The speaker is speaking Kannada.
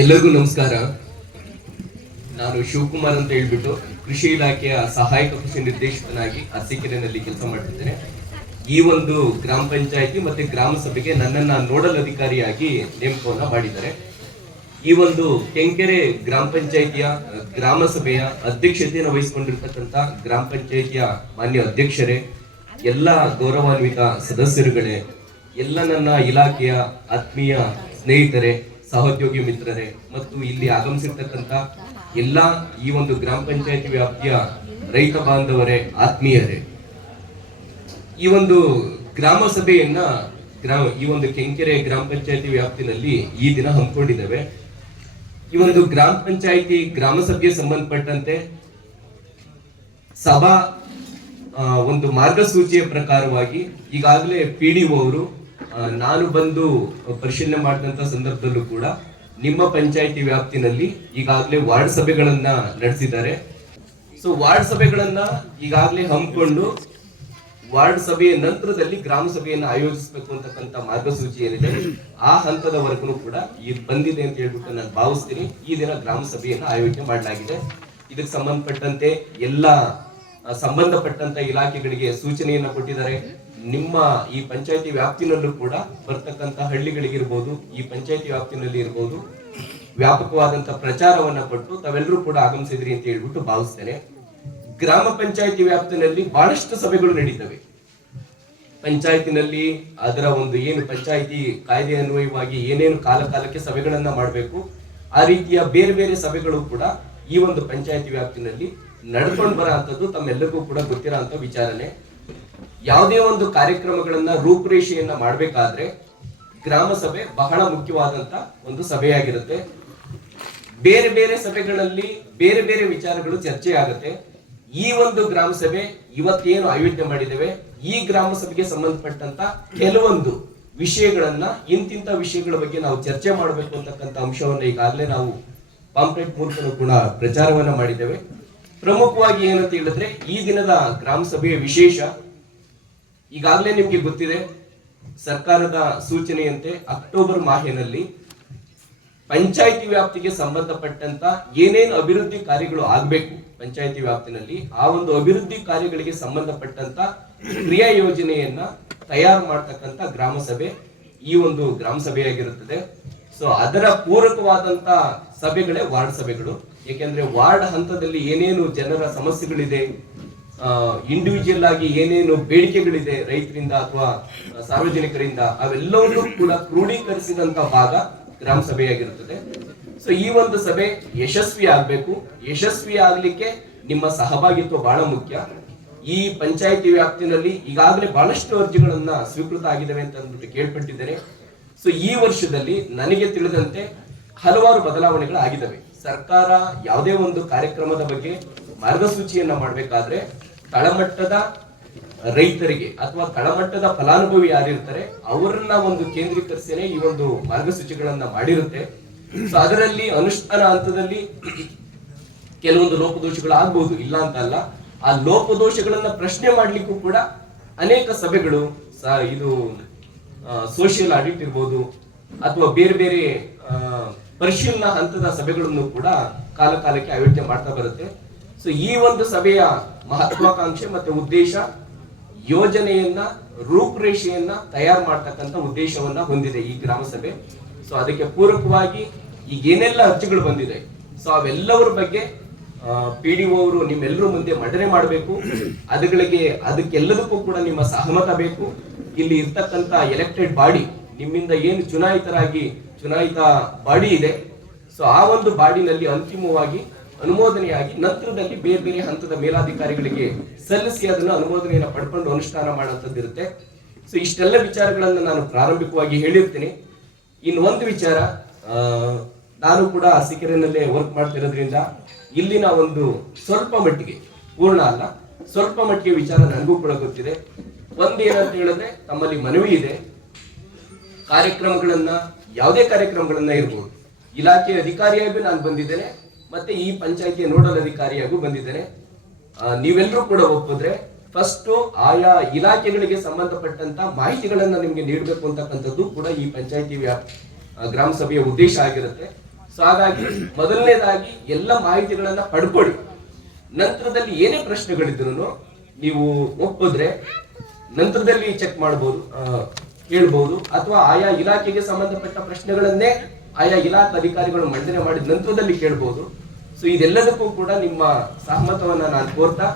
ಎಲ್ಲರಿಗೂ ನಮಸ್ಕಾರ. ನಾನು ಶಿವಕುಮಾರ್ ಅಂತ ಹೇಳ್ಬಿಟ್ಟು ಕೃಷಿ ಇಲಾಖೆಯ ಸಹಾಯಕ ಕೃಷಿ ನಿರ್ದೇಶಕನಾಗಿ ಅರಸೀಕೆರೆನಲ್ಲಿ ಕೆಲಸ ಮಾಡ್ತಿದ್ದೇನೆ. ಈ ಒಂದು ಗ್ರಾಮ ಪಂಚಾಯತಿ ಮತ್ತೆ ಗ್ರಾಮ ಸಭೆಗೆ ನನ್ನನ್ನ ನೋಡಲ್ ಅಧಿಕಾರಿಯಾಗಿ ನೇಮಕವನ್ನ ಮಾಡಿದ್ದಾರೆ. ಈ ಒಂದು ಕೆಂಕೆರೆ ಗ್ರಾಮ ಪಂಚಾಯತಿಯ, ಗ್ರಾಮ ಸಭೆಯ ಅಧ್ಯಕ್ಷತೆಯನ್ನು ವಹಿಸಿಕೊಂಡಿರ್ತಕ್ಕಂಥ ಗ್ರಾಮ ಪಂಚಾಯತಿಯ ಮಾನ್ಯ ಅಧ್ಯಕ್ಷರೇ, ಎಲ್ಲ ಗೌರವಾನ್ವಿತ ಸದಸ್ಯರುಗಳೇ, ಎಲ್ಲ ನನ್ನ ಇಲಾಖೆಯ ಆತ್ಮೀಯ ಸ್ನೇಹಿತರೆ ಸಹೋದ್ಯೋಗಿ ಮಿತ್ರರೇ, ಮತ್ತು ಇಲ್ಲಿ ಆಗಮಿಸಿರ್ತಕ್ಕಂಥ ಎಲ್ಲ ಈ ಒಂದು ಗ್ರಾಮ ಪಂಚಾಯತಿ ವ್ಯಾಪ್ತಿಯ ರೈತ ಬಾಂಧವರೇ, ಆತ್ಮೀಯರೇ. ಈ ಒಂದು ಗ್ರಾಮ ಸಭೆಯನ್ನ ಗ್ರಾಮ ಈ ಒಂದು ಕೆಂಕೆರೆ ಗ್ರಾಮ ಪಂಚಾಯತಿ ವ್ಯಾಪ್ತಿನಲ್ಲಿ ಈ ದಿನ ಹಮ್ಮಿಕೊಂಡಿದ್ದೇವೆ. ಈ ಒಂದು ಗ್ರಾಮ ಪಂಚಾಯತಿ ಗ್ರಾಮ ಸಭೆಗೆ ಸಂಬಂಧಪಟ್ಟಂತೆ ಸಭಾ ಒಂದು ಮಾರ್ಗಸೂಚಿಯ ಪ್ರಕಾರವಾಗಿ ಈಗಾಗಲೇ ಪಿ ಅವರು ನಾನು ಬಂದು ಪರಿಶೀಲನೆ ಮಾಡಿದಂತ ಸಂದರ್ಭದಲ್ಲೂ ಕೂಡ ನಿಮ್ಮ ಪಂಚಾಯಿತಿ ವ್ಯಾಪ್ತಿನಲ್ಲಿ ಈಗಾಗಲೇ ವಾರ್ಡ್ ಸಭೆಗಳನ್ನ ನಡೆಸಿದ್ದಾರೆ. ಸೊ ವಾರ್ಡ್ ಸಭೆಗಳನ್ನ ಈಗಾಗಲೇ ಹಮ್ಮಿಕೊಂಡು ವಾರ್ಡ್ ಸಭೆಯ ನಂತರದಲ್ಲಿ ಗ್ರಾಮ ಸಭೆಯನ್ನು ಆಯೋಜಿಸಬೇಕು ಅಂತಕ್ಕಂಥ ಮಾರ್ಗಸೂಚಿ ಏನಿದೆ, ಆ ಹಂತದವರೆಗೂ ಕೂಡ ಈ ಬಂದಿದೆ ಅಂತ ಹೇಳ್ಬಿಟ್ಟು ನಾನು ಭಾವಿಸ್ತೀನಿ. ಈ ದಿನ ಗ್ರಾಮ ಸಭೆಯನ್ನು ಆಯೋಜನೆ ಮಾಡಲಾಗಿದೆ. ಇದಕ್ಕೆ ಸಂಬಂಧಪಟ್ಟಂತೆ ಎಲ್ಲ ಸಂಬಂಧಪಟ್ಟಂತ ಇಲಾಖೆಗಳಿಗೆ ಸೂಚನೆಯನ್ನ ಕೊಟ್ಟಿದ್ದಾರೆ. ನಿಮ್ಮ ಈ ಪಂಚಾಯತಿ ವ್ಯಾಪ್ತಿನಲ್ಲೂ ಕೂಡ ಬರ್ತಕ್ಕಂತ ಹಳ್ಳಿಗಳಿಗಿರ್ಬೋದು, ಈ ಪಂಚಾಯತಿ ವ್ಯಾಪ್ತಿನಲ್ಲಿ ಇರ್ಬೋದು ವ್ಯಾಪಕವಾದಂತ ಪ್ರಚಾರವನ್ನ ಕೊಟ್ಟು ತಾವೆಲ್ಲರೂ ಕೂಡ ಆಗಮಿಸಿದ್ರಿ ಅಂತ ಹೇಳ್ಬಿಟ್ಟು ಭಾವಿಸ್ತೇನೆ. ಗ್ರಾಮ ಪಂಚಾಯತಿ ವ್ಯಾಪ್ತಿನಲ್ಲಿ ಬಹಳಷ್ಟು ಸಭೆಗಳು ನಡೀತವೆ. ಪಂಚಾಯತಿನಲ್ಲಿ ಅದರ ಒಂದು ಏನು ಪಂಚಾಯತಿ ಕಾಯ್ದೆ ಅನ್ವಯವಾಗಿ ಏನೇನು ಕಾಲ ಕಾಲಕ್ಕೆ ಸಭೆಗಳನ್ನ ಮಾಡಬೇಕು, ಆ ರೀತಿಯ ಬೇರೆ ಬೇರೆ ಸಭೆಗಳು ಕೂಡ ಈ ಒಂದು ಪಂಚಾಯತಿ ವ್ಯಾಪ್ತಿನಲ್ಲಿ ನಡ್ಕೊಂಡು ಬರೋ ಅಂತದ್ದು ತಮ್ಮೆಲ್ಲರಿಗೂ ಕೂಡ ಗೊತ್ತಿರೋ ಅಂತ ವಿಚಾರನೆ. ಯಾವುದೇ ಒಂದು ಕಾರ್ಯಕ್ರಮಗಳನ್ನ ರೂಪುರೇಷೆಯನ್ನ ಮಾಡಬೇಕಾದ್ರೆ ಗ್ರಾಮ ಸಭೆ ಬಹಳ ಮುಖ್ಯವಾದಂತ ಒಂದು ಸಭೆಯಾಗಿರುತ್ತೆ. ಬೇರೆ ಬೇರೆ ಸಭೆಗಳಲ್ಲಿ ಬೇರೆ ಬೇರೆ ವಿಚಾರಗಳು ಚರ್ಚೆ ಆಗುತ್ತೆ ಈ ಒಂದು ಗ್ರಾಮ ಸಭೆ ಇವತ್ತೇನು ಆಯೋಜನೆ ಮಾಡಿದ್ದೇವೆ, ಈ ಗ್ರಾಮ ಸಭೆಗೆ ಸಂಬಂಧಪಟ್ಟಂತ ಕೆಲವೊಂದು ವಿಷಯಗಳನ್ನ, ಇಂತಿಂತ ವಿಷಯಗಳ ಬಗ್ಗೆ ನಾವು ಚರ್ಚೆ ಮಾಡಬೇಕು ಅಂತಕ್ಕಂಥ ಅಂಶವನ್ನ ಈಗಾಗಲೇ ನಾವು ಪಾಂಪ್ಲೆಟ್ ಮೂಲಕ ಕೂಡ ಪ್ರಚಾರವನ್ನ ಮಾಡಿದ್ದೇವೆ. ಪ್ರಮುಖವಾಗಿ ಏನಂತ ಹೇಳಿದ್ರೆ, ಈ ದಿನದ ಗ್ರಾಮ ಸಭೆಯ ವಿಶೇಷ ಈಗಾಗಲೇ ನಿಮಗೆ ಗೊತ್ತಿದೆ, ಸರ್ಕಾರದ ಸೂಚನೆಯಂತೆ ಅಕ್ಟೋಬರ್ ಮಾಹೆನಲ್ಲಿ ಪಂಚಾಯಿತಿ ವ್ಯಾಪ್ತಿಗೆ ಸಂಬಂಧಪಟ್ಟಂತ ಏನೇನು ಅಭಿವೃದ್ಧಿ ಕಾರ್ಯಗಳು ಆಗಬೇಕು ಪಂಚಾಯಿತಿ ವ್ಯಾಪ್ತಿನಲ್ಲಿ, ಆ ಒಂದು ಅಭಿವೃದ್ಧಿ ಕಾರ್ಯಗಳಿಗೆ ಸಂಬಂಧಪಟ್ಟಂತ ಕ್ರಿಯಾ ಯೋಜನೆಯನ್ನ ತಯಾರು ಮಾಡ್ತಕ್ಕಂತ ಗ್ರಾಮ ಸಭೆ, ಈ ಒಂದು ಗ್ರಾಮ ಸಭೆಯಾಗಿರುತ್ತದೆ. ಸೊ ಅದರ ಪೂರಕವಾದಂತ ಸಭೆಗಳೇ ವಾರ್ಡ್ ಸಭೆಗಳು. ಏಕೆಂದ್ರೆ ವಾರ್ಡ್ ಹಂತದಲ್ಲಿ ಏನೇನು ಜನರ ಸಮಸ್ಯೆಗಳಿದೆ ಇಂಡಿವಿಜುವಲ್ ಆಗಿ ಏನೇನು ಬೇಡಿಕೆಗಳಿದೆ ರೈತರಿಂದ ಅಥವಾ ಸಾರ್ವಜನಿಕರಿಂದ, ಅವೆಲ್ಲವನ್ನೂ ಕೂಡ ಕ್ರೋಢೀಕರಿಸಿದಂತ ಭಾಗ ಗ್ರಾಮ ಸಭೆಯಾಗಿರುತ್ತದೆ. ಸೊ ಈ ಒಂದು ಸಭೆ ಯಶಸ್ವಿ ಆಗ್ಬೇಕು. ಯಶಸ್ವಿ ಆಗ್ಲಿಕ್ಕೆ ನಿಮ್ಮ ಸಹಭಾಗಿತ್ವ ಬಹಳ ಮುಖ್ಯ. ಈ ಪಂಚಾಯತಿ ವ್ಯಾಪ್ತಿನಲ್ಲಿ ಈಗಾಗಲೇ ಬಹಳಷ್ಟು ಅರ್ಜಿಗಳನ್ನ ಸ್ವೀಕೃತ ಆಗಿದ್ದಾವೆ ಅಂತ ಅಂದ್ಬಿಟ್ಟು ಕೇಳ್ಪಟ್ಟಿದ್ದೇನೆ. ಸೊ ಈ ವರ್ಷದಲ್ಲಿ ನನಗೆ ತಿಳಿದಂತೆ ಹಲವಾರು ಬದಲಾವಣೆಗಳು ಆಗಿದ್ದಾವೆ ಸರ್ಕಾರ ಯಾವುದೇ ಒಂದು ಕಾರ್ಯಕ್ರಮದ ಬಗ್ಗೆ ಮಾರ್ಗಸೂಚಿಯನ್ನ ಮಾಡಬೇಕಾದ್ರೆ ತಳಮಟ್ಟದ ರೈತರಿಗೆ ಅಥವಾ ತಳಮಟ್ಟದ ಫಲಾನುಭವಿ ಯಾರಿರ್ತಾರೆ, ಅವರನ್ನ ಒಂದು ಕೇಂದ್ರೀಕರಿಸೇನೆ ಈ ಒಂದು ಮಾರ್ಗಸೂಚಿಗಳನ್ನ ಮಾಡಿರುತ್ತೆ. ಸೊ ಅದರಲ್ಲಿ ಅನುಷ್ಠಾನ ಹಂತದಲ್ಲಿ ಕೆಲವೊಂದು ಲೋಪದೋಷಗಳು ಆಗ್ಬಹುದು ಇಲ್ಲ ಅಂತ ಅಲ್ಲ. ಆ ಲೋಪದೋಷಗಳನ್ನ ಪ್ರಶ್ನೆ ಮಾಡ್ಲಿಕ್ಕೂ ಕೂಡ ಅನೇಕ ಸಭೆಗಳು ಇದು ಸೋಷಿಯಲ್ ಆಡಿಟ್ ಇರ್ಬೋದು, ಅಥವಾ ಬೇರೆ ಬೇರೆ ಪರಿಶೀಲನಾ ಹಂತದ ಸಭೆಗಳನ್ನು ಕೂಡ ಕಾಲ ಕಾಲಕ್ಕೆ ಆಯೋಜನೆ ಮಾಡ್ತಾ ಬರುತ್ತೆ. ಸೊ ಈ ಒಂದು ಸಭೆಯ ಮಹತ್ವಾಕಾಂಕ್ಷೆ ಮತ್ತೆ ಉದ್ದೇಶ ಯೋಜನೆಯನ್ನ, ರೂಪರೇಷೆಯನ್ನ ತಯಾರು ಮಾಡ್ತಕ್ಕಂಥ ಉದ್ದೇಶವನ್ನ ಹೊಂದಿದೆ ಈ ಗ್ರಾಮ ಸಭೆ. ಸೊ ಅದಕ್ಕೆ ಪೂರಕವಾಗಿ ಈಗ ಏನೆಲ್ಲ ಅರ್ಜಿಗಳು ಬಂದಿದೆ, ಸೊ ಅವೆಲ್ಲವರ ಬಗ್ಗೆ ಪಿ ಡಿ ಅವರು ನಿಮ್ಮೆಲ್ಲರೂ ಮುಂದೆ ಮಂಡನೆ ಮಾಡಬೇಕು. ಅದಗಳಿಗೆ, ಅದಕ್ಕೆಲ್ಲದಕ್ಕೂ ಕೂಡ ನಿಮ್ಮ ಸಹಮತ ಬೇಕು. ಇಲ್ಲಿ ಇರ್ತಕ್ಕಂಥ ಎಲೆಕ್ಟೆಡ್ ಬಾಡಿ ನಿಮ್ಮಿಂದ ಏನು ಚುನಾಯಿತರಾಗಿ, ಚುನಾಯಿತ ಬಾಡಿ ಇದೆ. ಸೊ ಆ ಒಂದು ಬಾಡಿನಲ್ಲಿ ಅಂತಿಮವಾಗಿ ಅನುಮೋದನೆಯಾಗಿ ನಂತರದಲ್ಲಿ ಬೇರೆ ಬೇರೆ ಹಂತದ ಮೇಲಾಧಿಕಾರಿಗಳಿಗೆ ಸಲ್ಲಿಸಿ ಅದನ್ನು ಅನುಮೋದನೆಯನ್ನು ಪಡ್ಕೊಂಡು ಅನುಷ್ಠಾನ ಮಾಡುವಂಥದ್ದು ಇರುತ್ತೆ. ಸೊ ಇಷ್ಟೆಲ್ಲ ವಿಚಾರಗಳನ್ನು ನಾನು ಪ್ರಾರಂಭಿಕವಾಗಿ ಹೇಳಿರ್ತೀನಿ. ಇನ್ನು ಒಂದು ವಿಚಾರ ನಾನು ಕೂಡ ಸಿಕ್ಕರೆನಲ್ಲೇ ವರ್ಕ್ ಮಾಡ್ತಿರೋದ್ರಿಂದ ಇಲ್ಲಿನ ಒಂದು ಸ್ವಲ್ಪ ಮಟ್ಟಿಗೆ, ಪೂರ್ಣ ಅಲ್ಲ, ಸ್ವಲ್ಪ ಮಟ್ಟಿಗೆ ವಿಚಾರ ನನಗೂ ಕೂಡ ಗೊತ್ತಿದೆ. ಒಂದು ಏನಂತ ಹೇಳಿದ್ರೆ, ತಮ್ಮಲ್ಲಿ ಮನವಿ ಇದೆ. ಕಾರ್ಯಕ್ರಮಗಳನ್ನ, ಯಾವುದೇ ಕಾರ್ಯಕ್ರಮಗಳನ್ನ ಇರ್ಬೋದು. ಇಲಾಖೆಯ ಅಧಿಕಾರಿಯಾಗಿ ನಾನು ಬಂದಿದ್ದೇನೆ. ಮತ್ತೆ ಈ ಪಂಚಾಯತಿಯ ನೋಡಲ್ ಅಧಿಕಾರಿಯಾಗೂ ಬಂದಿದ್ದೇನೆ ನೀವೆಲ್ಲರೂ ಕೂಡ ಒಪ್ಪಿದ್ರೆ ಫಸ್ಟ್ ಆಯಾ ಇಲಾಖೆಗಳಿಗೆ ಸಂಬಂಧಪಟ್ಟಂತ ಮಾಹಿತಿಗಳನ್ನ ನಿಮ್ಗೆ ನೀಡಬೇಕು ಅಂತಕ್ಕಂಥದ್ದು ಕೂಡ ಈ ಪಂಚಾಯತಿ ಗ್ರಾಮ ಸಭೆಯ ಉದ್ದೇಶ ಆಗಿರುತ್ತೆ. ಸೊ ಹಾಗಾಗಿ ಮೊದಲನೇದಾಗಿ ಎಲ್ಲ ಮಾಹಿತಿಗಳನ್ನ ಪಡ್ಕೊಳ್ಳಿ ನಂತರದಲ್ಲಿ ಏನೇ ಪ್ರಶ್ನೆಗಳಿದ್ರು ನೀವು ಒಪ್ಪಿದ್ರೆ ನಂತರದಲ್ಲಿ ಚೆಕ್ ಮಾಡಬಹುದು ಕೇಳಬಹುದು ಅಥವಾ ಆಯಾ ಇಲಾಖೆಗೆ ಸಂಬಂಧಪಟ್ಟ ಪ್ರಶ್ನೆಗಳನ್ನೇ ಆಯಾ ಇಲಾಖಾ ಅಧಿಕಾರಿಗಳು ಮಂಡನೆ ಮಾಡಿದ ನಂತರದಲ್ಲಿ ಕೇಳ್ಬೋದು. ಸೊ ಇದೆಲ್ಲದಕ್ಕೂ ಕೂಡ ನಿಮ್ಮ ಸಹಮತವನ್ನ ನಾನು ಕೋರ್ತಾ